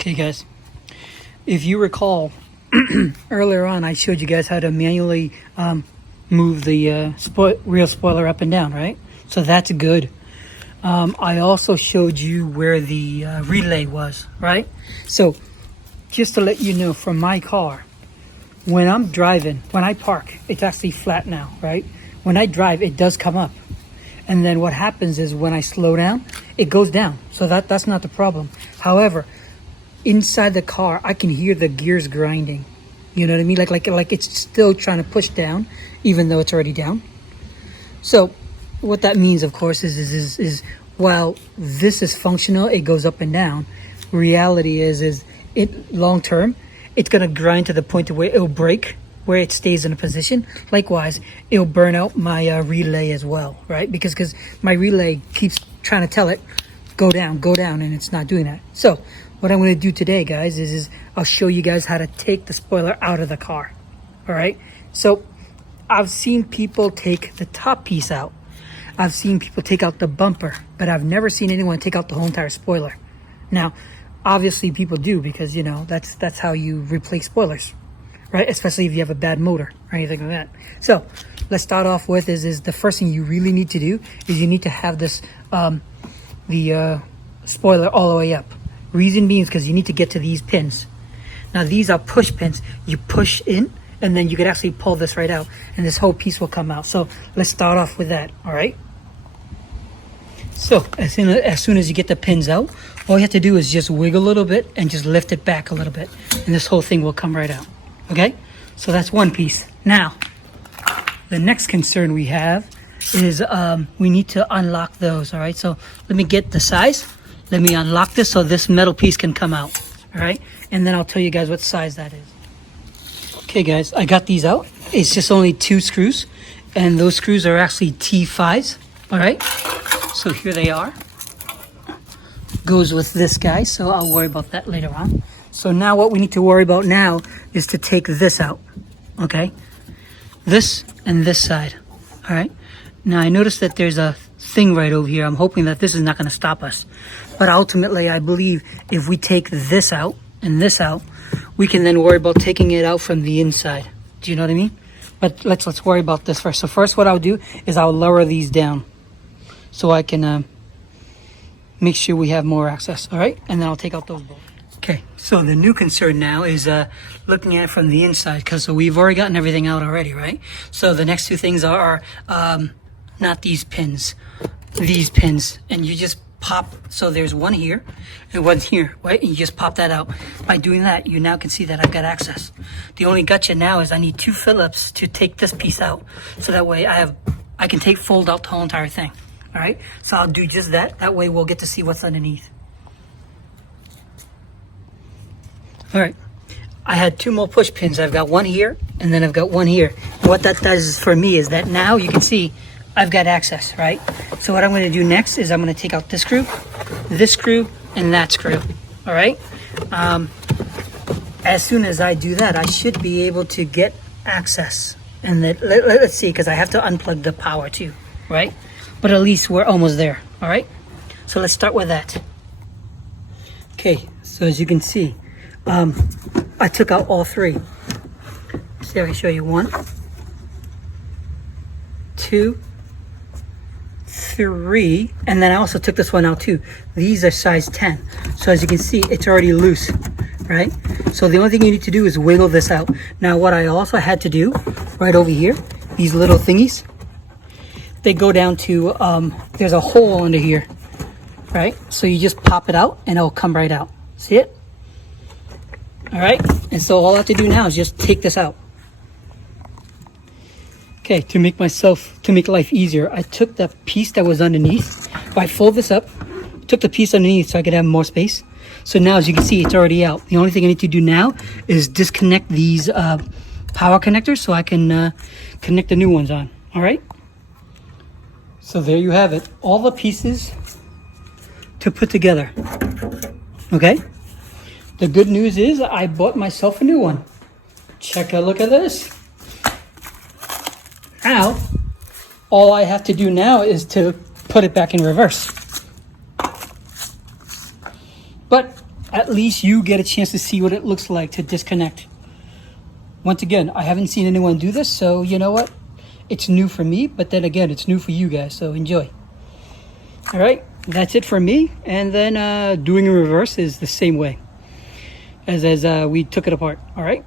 Okay guys, if you recall, earlier on I showed you guys how to manually move the rear spoiler up and down, right? So that's good. I also showed you where the relay was, right? So just to let you know, from my car, when I'm driving, when I park, it's actually flat now, right? When I drive, it does come up. And then what happens is when I slow down, it goes down. So that's not the problem. However, inside the car, I can hear the gears grinding. You know what I mean? Like it's still trying to push down, even though it's already down. So what that means, of course, is while this is functional, it goes up and down. Reality is it long term, it's gonna grind to the point to where it'll break, where it stays in a position. Likewise, it'll burn out my relay as well, right? Because my relay keeps trying to tell it go down, and it's not doing that. So what I'm going to do today, guys, is I'll show you guys how to take the spoiler out of the car. All right. So I've seen people take the top piece out. I've seen people take out the bumper, but I've never seen anyone take out the whole entire spoiler. Now, obviously people do, because, you know, that's how you replace spoilers, right? Especially if you have a bad motor or anything like that. So let's start off with is the first thing you really need to do is you need to have this, the spoiler all the way up. Reason being is because you need to get to these pins. Now these are push pins. You push in and then you can actually pull this right out and this whole piece will come out. So let's start off with that. All right. So as soon as you get the pins out, all you have to do is just wiggle a little bit and just lift it back a little bit, and this whole thing will come right out. Okay. So that's one piece. Now the next concern we have is we need to unlock those. All right. So let me get the size. Let me unlock this so this metal piece can come out, all right? And then I'll tell you guys what size that is. Okay, guys, I got these out. It's just only 2 screws, and those screws are actually T5s, all right? So here they are. Goes with this guy, so I'll worry about that later on. So now what we need to worry about now is to take this out, okay? This and this side, all right? Now I noticed that there's a thing right over here. I'm hoping that this is not going to stop us, but ultimately I believe if we take this out and this out, we can then worry about taking it out from the inside. Do you know what I mean? But let's worry about this first. So first what I'll do is I'll lower these down so I can make sure we have more access. All right, and then I'll take out those bolts. Okay, so the new concern now is looking at it from the inside, because we've already gotten everything out already, right? So the next two things are not these pins, these pins, and you just pop. So there's one here and one here, right? And you just pop that out. By doing that, you now can see that I've got access. The only gotcha now is I need 2 Phillips to take this piece out, so that way I can fold out the whole entire thing. All right, so I'll do just that. That way we'll get to see what's underneath. All right, I had 2 more push pins. I've got one here and then I've got one here. What that does for me is that now you can see I've got access, right? So what I'm going to do next is I'm going to take out this screw, and that screw. All right. As soon as I do that, I should be able to get access. And let's see, because I have to unplug the power too, right? But at least we're almost there. All right. So let's start with that. Okay. So as you can see, I took out all 3. See, I can show you 1, 2, 3, and then I also took this one out too. These are size 10. So as you can see, it's already loose, right? So the only thing you need to do is wiggle this out. Now what I also had to do right over here, these little thingies, they go down to, there's a hole under here, right? So you just pop it out and it'll come right out. See it? All right, and so all I have to do now is just take this out. Okay, to make life easier, I took the piece that was underneath. If I fold this up, took the piece underneath so I could have more space. So now, as you can see, it's already out. The only thing I need to do now is disconnect these power connectors so I can connect the new ones on. All right. So there you have it, all the pieces to put together. Okay. The good news is I bought myself a new one. Check a look at this. Now, all I have to do now is to put it back in reverse. But at at least you get a chance to see what it looks like to disconnect. Once again, I haven't seen anyone do this, so you know what? It's new for me, but then again, it's new for you guys, so enjoy. All right, that's it for me. And then doing in reverse is the same way as we took it apart. All right.